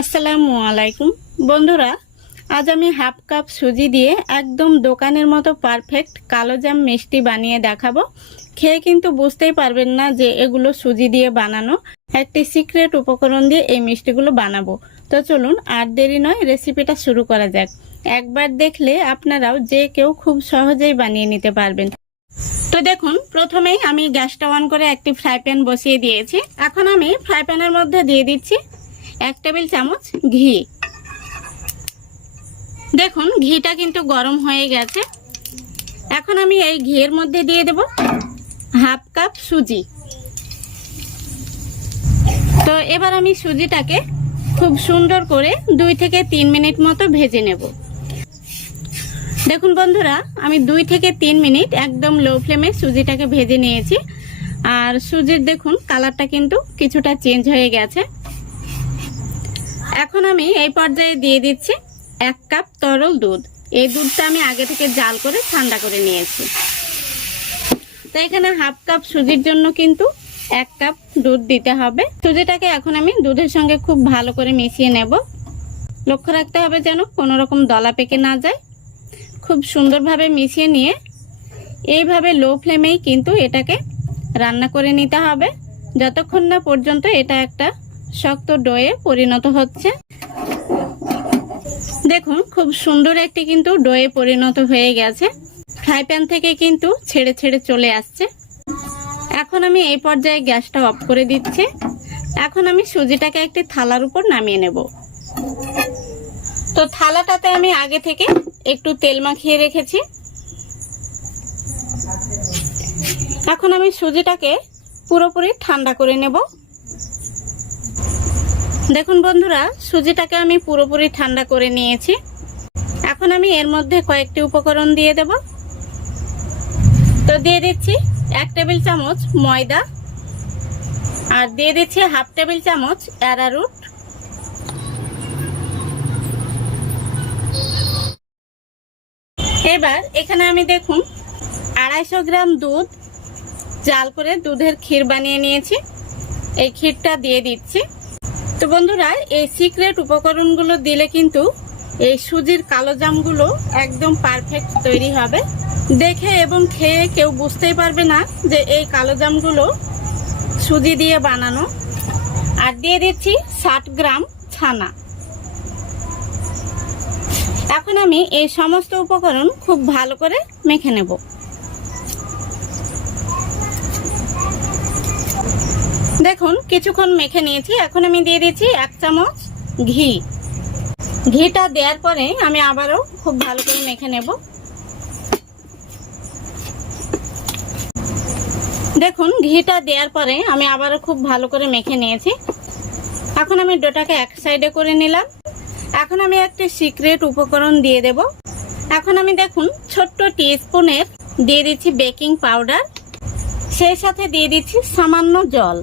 আসসালামু আলাইকুম। বন্ধুরা, আজ আমি হাফ কাপ সুজি দিয়ে একদম দোকানের মতো পারফেক্ট কালো জাম মিষ্টি বানিয়ে দেখাবো। খেয়ে কিন্তু বুঝতেই পারবেন না যে এগুলো সুজি দিয়ে বানানো। একটি সিক্রেট উপকরণ দিয়ে এই মিষ্টিগুলো বানাবো। তো চলুন, আর দেরি নয়, রেসিপিটা শুরু করা যাক। একবার দেখলে আপনারাও যে কেউ খুব সহজেই বানিয়ে নিতে পারবেন। তো দেখুন, প্রথমেই আমি গ্যাসটা অন করে একটি ফ্রাই প্যান বসিয়ে দিয়েছি। এখন আমি ফ্রাই প্যানের মধ্যে দিয়ে দিচ্ছি এক টেবিল চামচ ঘি। দেখুন, ঘিটা কিন্তু গরম হয়ে গেছে। এখন আমি এই ঘিয়ের মধ্যে দিয়ে দেব হাফ কাপ সুজি। তো এবার আমি সুজিটাকে খুব সুন্দর করে দুই থেকে তিন মিনিট মতো ভেজে নেব। দেখুন বন্ধুরা, আমি দুই থেকে তিন মিনিট একদম লো ফ্লেমে সুজিটাকে ভেজে নিয়েছি। আর সুজির দেখুন কালারটা কিন্তু কিছুটা চেঞ্জ হয়ে গেছে। এখন আমি এই পর্যায়ে দিয়ে দিচ্ছি এক কাপ তরল দুধ। এই দুধটা আমি আগে থেকে জাল করে ঠান্ডা করে নিয়েছি। তো এখানে হাফ কাপ সুজির জন্য কিন্তু এক কাপ দুধ দিতে হবে। সুজিটাকে এখন আমি দুধের সঙ্গে খুব ভালো করে মিশিয়ে নেব। লক্ষ্য রাখতে হবে যেন কোনো রকম দলা পেকে না যায়। খুব সুন্দরভাবে মিশিয়ে নিয়ে এইভাবে লো ফ্লেমেই কিন্তু এটাকে রান্না করে নিতে হবে। যতক্ষণ না পর্যন্ত এটা একটা শক্ত ডোয়ে পরিণত হচ্ছে। দেখুন, খুব সুন্দর একটি কিন্তু ডোয়ে পরিণত হয়ে গেছে। ফ্রাই প্যান থেকে কিন্তু ছেড়ে ছেড়ে চলে আসছে। এখন আমি এই পর্যায়ে গ্যাসটা অফ করে দিচ্ছি। এখন আমি সুজিটাকে একটি থালার উপর নামিয়ে নেব। তো থালাটাতে আমি আগে থেকে একটু তেল মাখিয়ে রেখেছি। এখন আমি সুজিটাকে পুরোপুরি ঠান্ডা করে নেব। দেখুন বন্ধুরা, সুজিটাকে আমি পুরোপুরি ঠান্ডা করে নিয়েছি। এখন আমি এর মধ্যে কয়েকটি উপকরণ দিয়ে দেব। তো দিয়ে দিচ্ছি এক টেবিল চামচ ময়দা, আর দিয়ে দিচ্ছি হাফ টেবিল চামচ অ্যারারুট এবার এখানে আমি দেখুন, আড়াইশো গ্রাম দুধ জাল করে দুধের ক্ষীর বানিয়ে নিয়েছি। এই ক্ষীরটা দিয়ে দিচ্ছি। তো বন্ধুরা, এই সিক্রেট উপকরণগুলো দিলে কিন্তু এই সুজির কালো জামগুলো একদম পারফেক্ট তৈরি হবে। দেখে এবং খেয়ে কেউ বুঝতেই পারবে না যে এই কালো জামগুলো সুজি দিয়ে বানানো। আর দিয়ে দিচ্ছি ষাট গ্রাম ছানা। এখন আমি এই সমস্ত উপকরণ খুব ভালো করে মেখে নেব। দেখুন, কিছুক্ষণ মেখে নিয়েছি। এখন আমি দিয়ে দিচ্ছি এক চামচ ঘি। ঘিটা দেওয়ার পরে আমি আবারও খুব ভালো করে মেখে নেব। দেখুন, ঘিটা দেওয়ার পরে আমি আবারও খুব ভালো করে মেখে নিয়েছি। এখন আমি ডোটাকে এক সাইডে করে নিলাম। এখন আমি একটি সিক্রেট উপকরণ দিয়ে দেব। এখন আমি দেখুন, ছোট্ট টিস্পুনের দিয়ে দিচ্ছি বেকিং পাউডার। সেই সাথে দিয়ে দিচ্ছি সামান্য জল।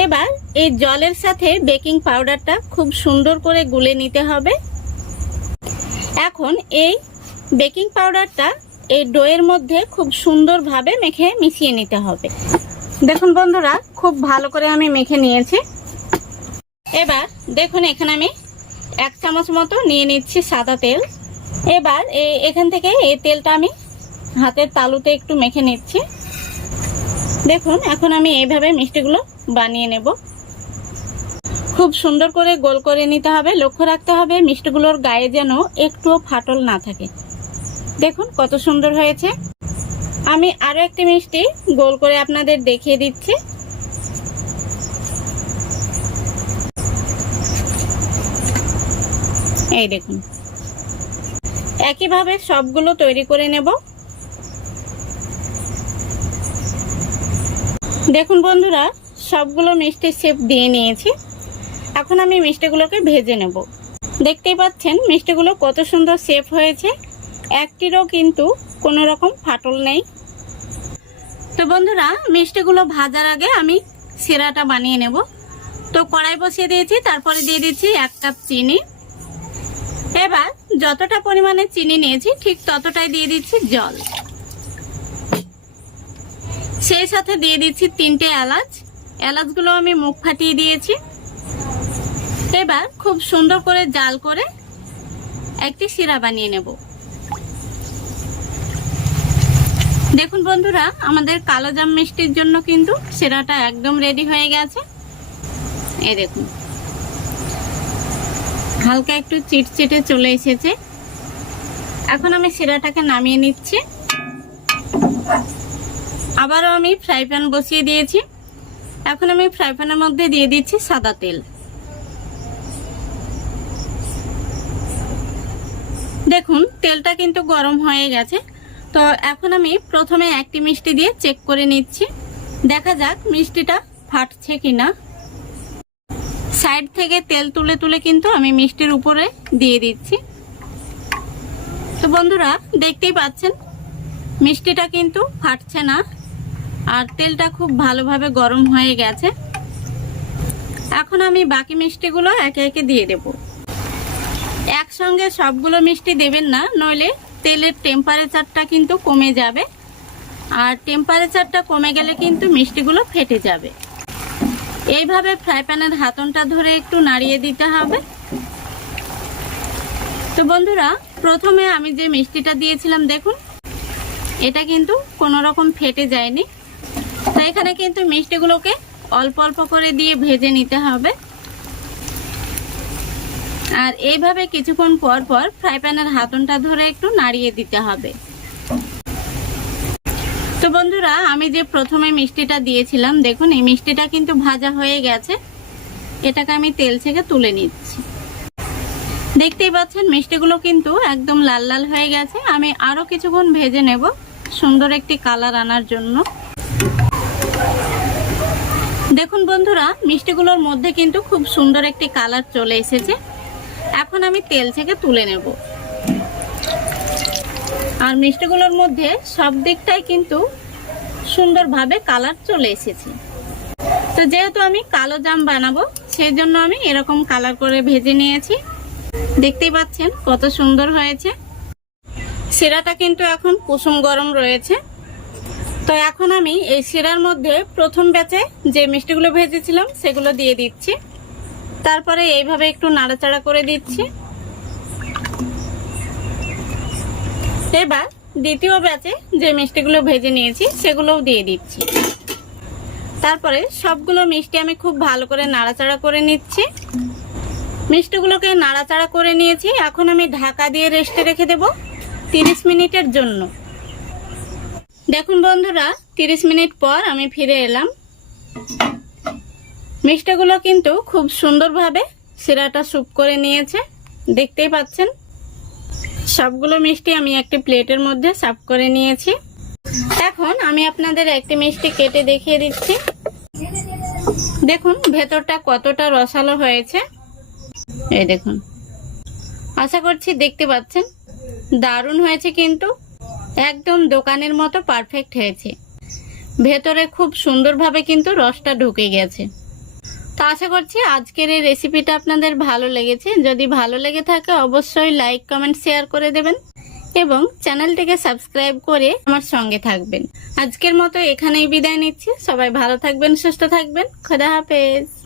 এবার এই জলের সাথে বেকিং পাউডারটা খুব সুন্দর করে গুলে নিতে হবে। এখন এই বেকিং পাউডারটা এই ডোয়ের মধ্যে খুব সুন্দরভাবে মেখে মিশিয়ে নিতে হবে। দেখুন বন্ধুরা, খুব ভালো করে আমি মেখে নিয়েছি। এবার দেখুন, এখানে আমি এক চামচ মতো নিয়ে নিচ্ছি সাদা তেল। এবার এখান থেকে এই তেলটা আমি হাতের তালুতে একটু মেখে নিচ্ছি। দেখুন, এখন আমি এইভাবে মিষ্টিগুলো বানিয়ে নেব। খুব সুন্দর করে গোল করে নিতে হবে, লক্ষ্য রাখতে হবে মিষ্টিগুলোর গায়ে যেন একটুও ফাটল না থাকে। দেখুন, কত সুন্দর হয়েছে। আমি আরও একটি মিষ্টি গোল করে আপনাদের দেখিয়ে দিচ্ছি। এই দেখুন। একইভাবে সবগুলো তৈরি করে নেব। দেখুন বন্ধুরা, সবগুলো মিষ্টির শেপ দিয়ে নিয়েছি। এখন আমি মিষ্টিগুলোকে ভেজে নেব। দেখতেই পাচ্ছেন, মিষ্টিগুলো কত সুন্দর শেপ হয়েছে। একটিরও কিন্তু কোনো রকম ফাটল নেই। তো বন্ধুরা, মিষ্টিগুলো ভাজার আগে আমি সেরাটা বানিয়ে নেব। তো কড়াই বসিয়ে দিয়েছি, তারপরে দিয়ে দিচ্ছি এক কাপ চিনি। এবার যতটা পরিমাণে চিনি নিয়েছি, ঠিক ততটাই দিয়ে দিচ্ছি জল। সেই সাথে দিয়ে দিচ্ছি তিনটে এলাচ। এলাচগুলো আমি মুখ ফাটিয়ে দিয়েছি। এবার খুব সুন্দর করে জাল করে একটি শিরা বানিয়ে নেব। দেখুন বন্ধুরা, আমাদের কালো জাম মিষ্টির জন্য কিন্তু শিরাটা একদম রেডি হয়ে গেছে। এই দেখুন। হালকা একটু চিটচিটে চলে এসেছে। এখন আমি শিরাটাকে নামিয়ে নিচ্ছি। আবারও আমি ফ্রাই প্যান বসিয়ে দিয়েছি। এখন আমি ফ্রাই প্যানের মধ্যে দিয়ে দিচ্ছি সাদা তেল। দেখুন, তেলটা কিন্তু গরম হয়ে গেছে। তো এখন আমি প্রথমে একটি মিষ্টি দিয়ে চেক করে নিচ্ছি। দেখা যাক মিষ্টিটা ফাটছে কিনা। সাইড থেকে তেল তুলে তুলে কিন্তু আমি মিষ্টির উপরে দিয়ে দিচ্ছি। তো বন্ধুরা, দেখতেই পাচ্ছেন, মিষ্টিটা কিন্তু ফাটছে না। আর তেলটা খুব ভালোভাবে গরম হয়ে গেছে। এখন আমি বাকি মিষ্টিগুলো একে একে দিয়ে দেব। একসঙ্গে সবগুলো মিষ্টি দেবেন না, নইলে তেলের টেম্পারেচারটা কিন্তু কমে যাবে। আর টেম্পারেচারটা কমে গেলে কিন্তু মিষ্টিগুলো ফেটে যাবে। এইভাবে ফ্রাই প্যানের হাতনটা ধরে একটু নাড়িয়ে দিতে হবে। তো বন্ধুরা, প্রথমে আমি যে মিষ্টিটা দিয়েছিলাম, দেখুন, এটা কিন্তু কোনো রকম ফেটে যায়নি। এখানে কিন্তু মিষ্টিগুলোকে অল্প অল্প করে দিয়ে ভেজে নিতে হবে। আর এইভাবে কিছুক্ষণ পর পর ফ্রাই প্যানের হাতনটা ধরে একটু নাড়িয়ে দিতে হবে। তো বন্ধুরা, আমি যে প্রথমে মিষ্টিটা দিয়েছিলাম, দেখুন, এই মিষ্টিটা কিন্তু ভাজা হয়ে গেছে। এটাকে আমি তেল থেকে তুলে নিচ্ছি। দেখতেই পাচ্ছেন, মিষ্টিগুলো কিন্তু একদম লাল লাল হয়ে গেছে। আমি আরও কিছুক্ষণ ভেজে নেব সুন্দর একটি কালার আনার জন্য। দেখুন বন্ধুরা, মিষ্টিগুলোর মধ্যে কিন্তু খুব সুন্দর একটি কালার চলে এসেছে। এখন আমি তেল থেকে তুলে নেব। আর মিষ্টিগুলোর মধ্যে সব দিকটাই কিন্তু সুন্দরভাবে কালার চলে এসেছে। তো যেহেতু আমি কালো জাম বানাবো সেই জন্য আমি এরকম কালার করে ভেজে নিয়েছি। দেখতেই পাচ্ছেন কত সুন্দর হয়েছে। শিরাটা কিন্তু এখন কুসুম গরম রয়েছে। তো এখন আমি এই শিরার মধ্যে প্রথম ব্যাচে যে মিষ্টিগুলো ভেজেছিলাম, সেগুলো দিয়ে দিচ্ছি। তারপরে এইভাবে একটু নাড়াচাড়া করে দিচ্ছি। এবার দ্বিতীয় ব্যাচে যে মিষ্টিগুলো ভেজে নিয়েছি, সেগুলোও দিয়ে দিচ্ছি। তারপরে সবগুলো মিষ্টি আমি খুব ভালো করে নাড়াচাড়া করে নিচ্ছি। মিষ্টিগুলোকে নাড়াচাড়া করে নিয়েছি। এখন আমি ঢাকা দিয়ে রেস্টে রেখে দেব তিরিশ মিনিটের জন্য। দেখুন বন্ধুরা, তিরিশ মিনিট পর আমি ফিরে এলাম। মিষ্টিগুলো কিন্তু খুব সুন্দরভাবে শিরাটা স্যুপ করে নিয়েছে, দেখতেই পাচ্ছেন। সবগুলো মিষ্টি আমি একটি প্লেটের মধ্যে সাফ করে নিয়েছি। এখন আমি আপনাদের একটি মিষ্টি কেটে দেখিয়ে দিচ্ছি। দেখুন, ভেতরটা কতটা রসালো হয়েছে। এই দেখুন। আশা করছি দেখতে পাচ্ছেন। দারুণ হয়েছে কিন্তু। একদম দোকানের মতো পারফেক্ট হয়েছে। ভেতরে খুব সুন্দরভাবে কিন্তু রসটা ঢুকে গেছে। তো আশা করছি আজকের এই রেসিপিটা আপনাদের ভালো লেগেছে। যদি ভালো লেগে থাকে অবশ্যই লাইক কমেন্ট শেয়ার করে দেবেন এবং চ্যানেলটিকে সাবস্ক্রাইব করে আমার সঙ্গে থাকবেন। আজকের মতো এখানেই বিদায় নিচ্ছি। সবাই ভালো থাকবেন, সুস্থ থাকবেন। খোদা হাফেজ।